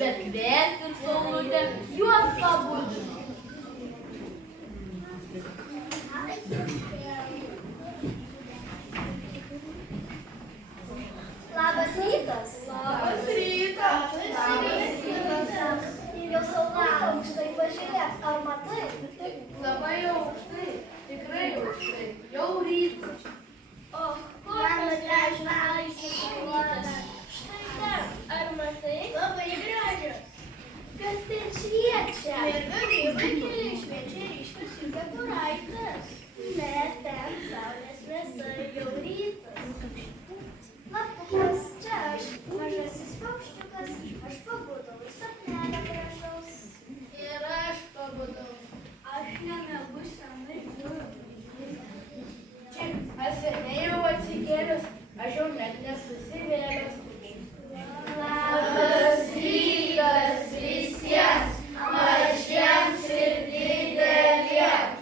bet vėl ir saulutė juos pabudino. Labas rytas. Labas rytas. Labas rytas. Jau saulė aukštai, pažiūrėk, ar matai? Labai aukštai, tikrai aukštai, jau rytas. O, kokios gražios šviesos. Štai ten, ar matai? Labai gražios. Kas ten šviečia? Mergagiai vaikeliai šviečia ryškios jų kepuraitės. Ne, ten saulės šviesa, jau rytas. Lapukas, čia aš, mažasis paukščiukas, aš pabudau į sapnelę gražaus. Ir aš pabudau. Aš nemiegu senai jūrų. Čia aš seniai jau atsikėlęs, aš jau net nesusivėlęs. Labas rytas visiems, mažiems ir dideliems.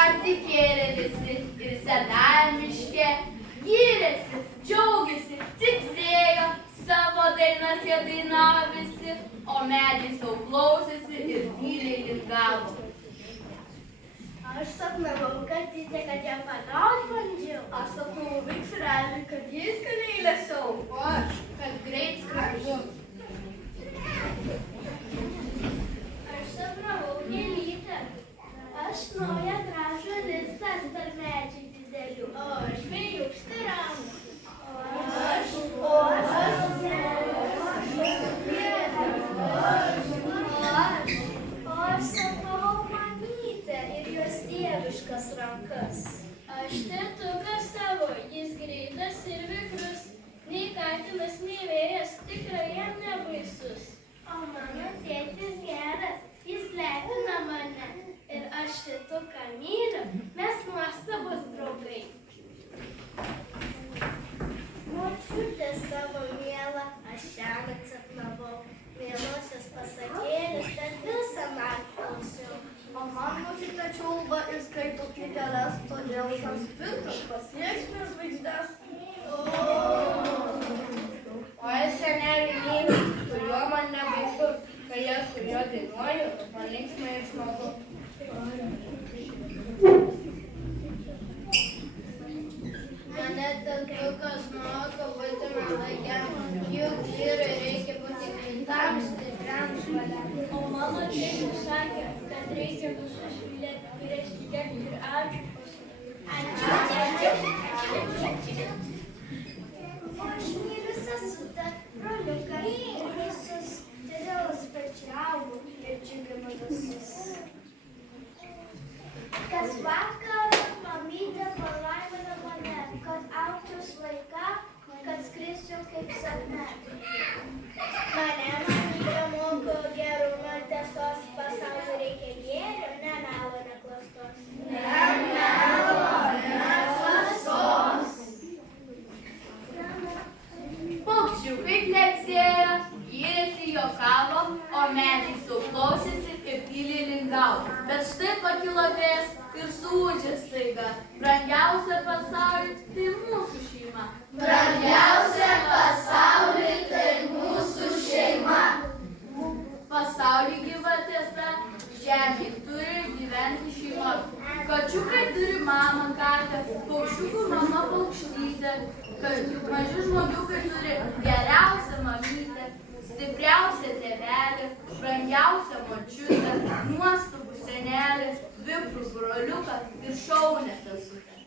Atsikėlė visi ir senajam miške, gyrėsi, džiaugėsi, cypsėjo, savo dainas jie dainavo visi, o medžiai sau klausėsi ir tyliai lingavo. Aš sapnavau, kad ją pagaut bandžiau. Aš sapnavau vikšrelį, kad jis skaniai lesiau. O aš, kad greit skraidu. Aš sapnavau gėlytę. Aš naują gražų listą tarp medžių didelių. O aš vėjukštį ramų. O aš sapnavau mamytę ir jos dieviškas rankas. Aš tėtukas savo, jis greitas ir vikrus. Nei katinas, nei vėjas, tikrai jam nebaisus. O mano tėtis geras, jis lepina mane. Ir aš tėtuką myliu, mes nuostabus draugai. Močiutė savo mielą, aš šiąnakt sapnavau. Mielosios pasakėlės, bet visą naktį klausiau. O man močiutė čiulba ir skaito knygeles, todėl šios spintos pasieksime žvaigždes. Oi, senelį myliu, su juo man nebaisu, kai aš su juo dainuoju, man linksmai ir smagu. Mane tėtukas moko būti mandagiam, juk vyrui reikia būti greitam, stipriam, žvaliam. O mano tėtis sakė, kad reikia visus mylėti, vyresnį tiek ir ačiū pasakyti. Aš myliu sesutę, broliuką ir visus, todėl sparčiauju ir džiuginu visus. Kas vakarą mamytė palaimino mane, kad augčiau sveika, kad skrisiu kaip sapne. Mane mamytė moko gerumo tiesos, pasauliu reikia gėrio, ne melo, ne klastos. Ne melo, ne klastos. Paukščiukai kleksėjo, gyrėsi, juokavo, o medžiai sau klausėsi ir tyliai lingavo. Bet štai pakilo vėjas ir suūžė staiga. Brangiausia pasauliui tai mūsų šeima. Brangiausia pasauliui tai mūsų šeima. Pasauliui gyva tiesa, žemėje turi gyventi šeima. Kačiukai turi mamą katę, paukščiukų mama paukštytę. Maži žmogiukai turi geriausią mamytę, stipriausią tėvelį, brangiausią močiutę, nuostabų senelį, vikrų broliuką ir šaunią sesutę.